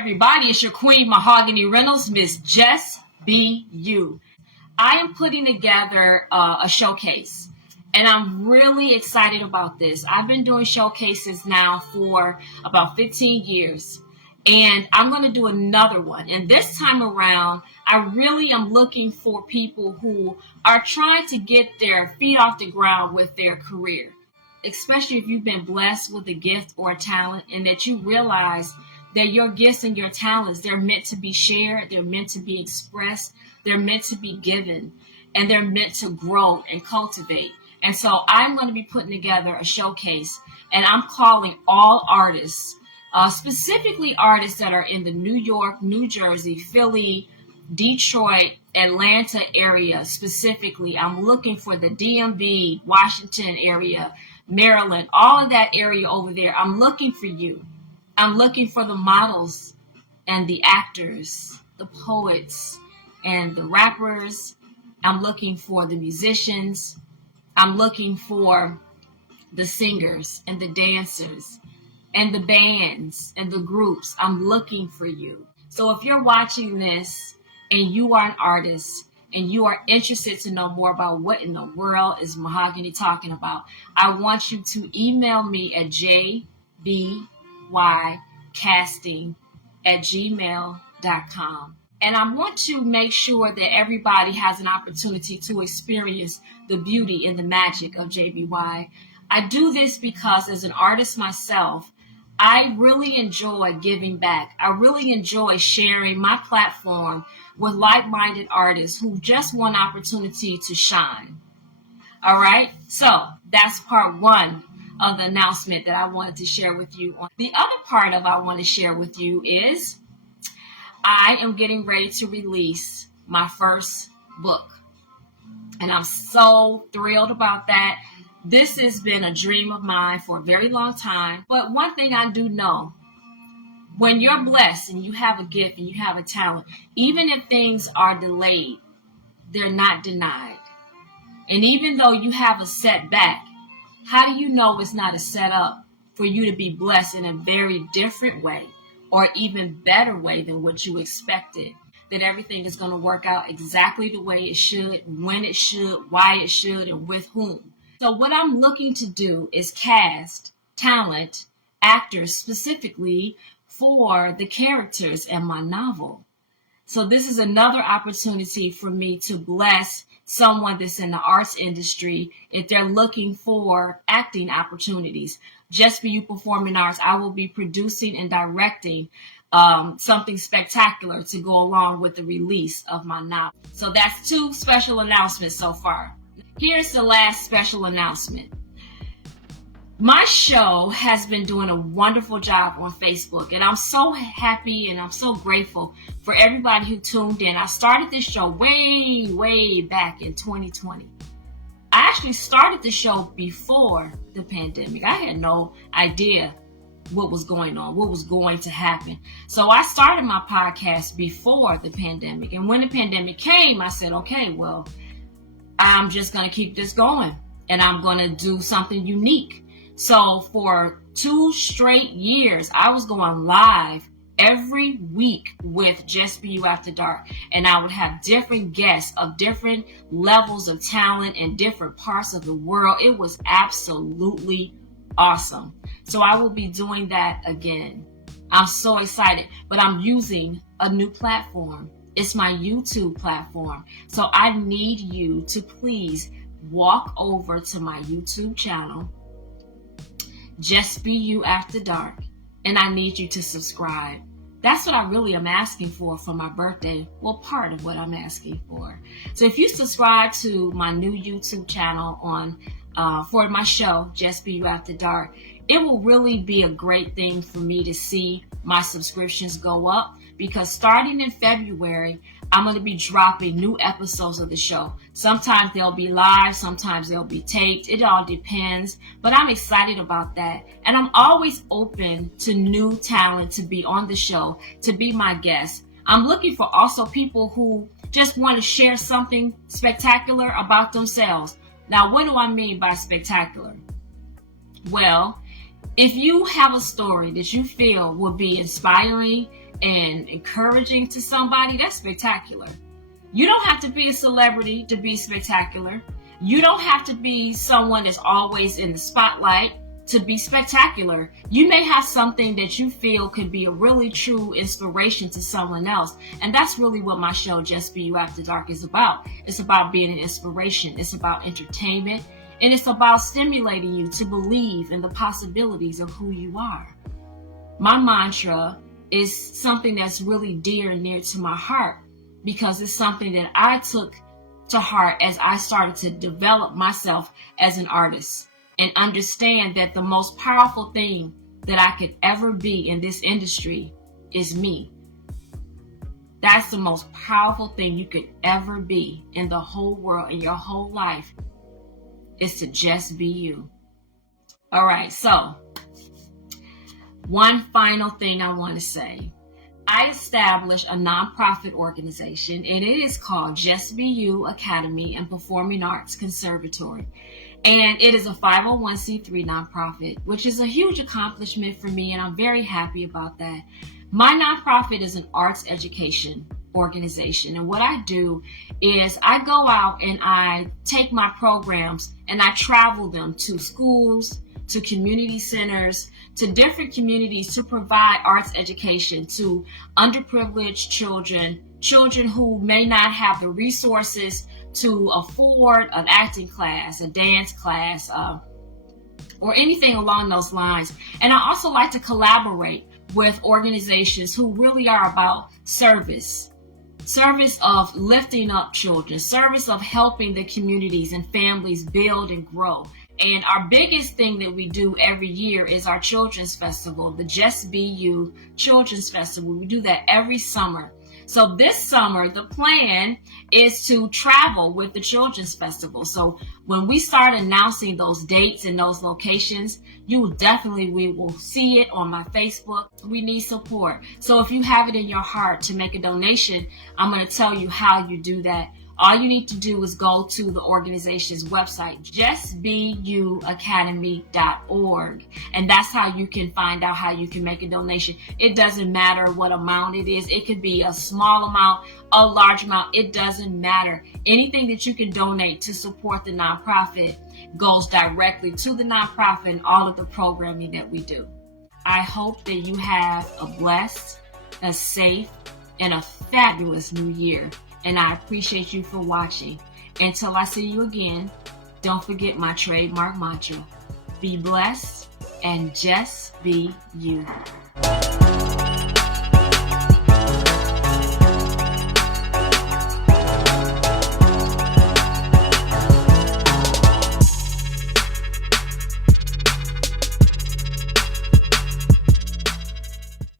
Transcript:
everybody, it's your queen, Mahogany Reynolds, msjustbeyou. I am putting together a showcase, and I'm really excited about this. I've been doing showcases now for about 15 years, and I'm going to do another one. And this time around, I really am looking for people who are trying to get their feet off the ground with their career, especially if you've been blessed with a gift or a talent, and that you realize that your gifts and your talents, they're meant to be shared, they're meant to be expressed, they're meant to be given, and they're meant to grow and cultivate. And so I'm going to be putting together a showcase, and I'm calling all artists, specifically artists that are in the New York, New Jersey, Philly, Detroit, Atlanta area specifically. I'm looking for the DMV, Washington area, Maryland, all of that area over there. I'm looking for you. I'm looking for the models and the actors, the poets and the rappers. I'm looking for the musicians. I'm looking for the singers and the dancers and the bands and the groups. I'm looking for you. So if you're watching this and you are an artist and you are interested to know more about what in the world is Mahogany talking about, I want you to email me at jbycasting@gmail.com. And I want to make sure that everybody has an opportunity to experience the beauty and the magic of JBY. I do this because as an artist myself, I really enjoy giving back. I really enjoy sharing my platform with like-minded artists who just want opportunity to shine. All right, so that's part one of the announcement that I wanted to share with you. The other part of I want to share with you is I am getting ready to release my first book, and I'm so thrilled about that. This has been a dream of mine for a very long time. But one thing I do know, when you're blessed and you have a gift and you have a talent, even if things are delayed, they're not denied. And even though you have a setback, how do you know it's not a setup for you to be blessed in a very different way or even better way than what you expected? That everything is going to work out exactly the way it should, when it should, why it should, and with whom. So what I'm looking to do is cast talent, actors specifically for the characters in my novel. So this is another opportunity for me to bless someone that's in the arts industry if they're looking for acting opportunities. Just Be You Performing Arts, I will be producing and directing something spectacular to go along with the release of my novel. So that's two special announcements so far. Here's the last special announcement. My show has been doing a wonderful job on Facebook, and I'm so happy and I'm so grateful for everybody who tuned in. I started this show way back in 2020. I actually started the show before the pandemic. I had no idea what was going on, what was going to happen. So I started my podcast before the pandemic. And when the pandemic came, I said, okay, well, I'm just going to keep this going and I'm going to do something unique. So for 2 straight years, I was going live every week with Just Be You After Dark. And I would have different guests of different levels of talent in different parts of the world. It was absolutely awesome. So I will be doing that again. I'm so excited, but I'm using a new platform. It's my YouTube platform. So I need you to please walk over to my YouTube channel, Just Be You After Dark, and I need you to subscribe. That's what I really am asking for my birthday. Well, part of what I'm asking for. So if you subscribe to my new YouTube channel on for my show, Just Be You After Dark, it will really be a great thing for me to see my subscriptions go up, because starting in February, I'm going to be dropping new episodes of the show. Sometimes they'll be live, sometimes they'll be taped. It all depends, but I'm excited about that. And I'm always open to new talent to be on the show, to be my guest. I'm looking for also people who just want to share something spectacular about themselves. Now, what do I mean by spectacular? Well, if you have a story that you feel will be inspiring, and encouraging to somebody, that's spectacular. You don't have to be a celebrity to be spectacular. You don't have to be someone that's always in the spotlight to be spectacular. You may have something that you feel could be a really true inspiration to someone else. And that's really what my show, Just Be You After Dark, is about. It's about being an inspiration. It's about entertainment. And it's about stimulating you to believe in the possibilities of who you are. My mantra is something that's really dear and near to my heart, because it's something that I took to heart as I started to develop myself as an artist and understand that the most powerful thing that I could ever be in this industry is me. That's the most powerful thing you could ever be in the whole world, in your whole life, is to just be you. All right, so one final thing I want to say. I established a nonprofit organization, and it is called Just Be You Academy and Performing Arts Conservatory. And it is a 501c3 nonprofit, which is a huge accomplishment for me, and I'm very happy about that. My nonprofit is an arts education organization, and what I do is I go out and I take my programs and I travel them to schools, to community centers, to different communities to provide arts education to underprivileged children who may not have the resources to afford an acting class, a dance class, or anything along those lines. And I also like to collaborate with organizations who really are about service of lifting up children, service of helping the communities and families build and grow. And our biggest thing that we do every year is our Children's Festival, the Just Be You Children's Festival. We do that every summer. So this summer, the plan is to travel with the Children's Festival. So when we start announcing those dates and those locations, we will see it on my Facebook. We need support. So if you have it in your heart to make a donation, I'm going to tell you how you do that. All you need to do is go to the organization's website, justbeyouacademy.org. And that's how you can find out how you can make a donation. It doesn't matter what amount it is. It could be a small amount, a large amount. It doesn't matter. Anything that you can donate to support the nonprofit goes directly to the nonprofit and all of the programming that we do. I hope that you have a blessed, a safe, and a fabulous new year. And I appreciate you for watching. Until I see you again, don't forget my trademark mantra. Be blessed and just be you.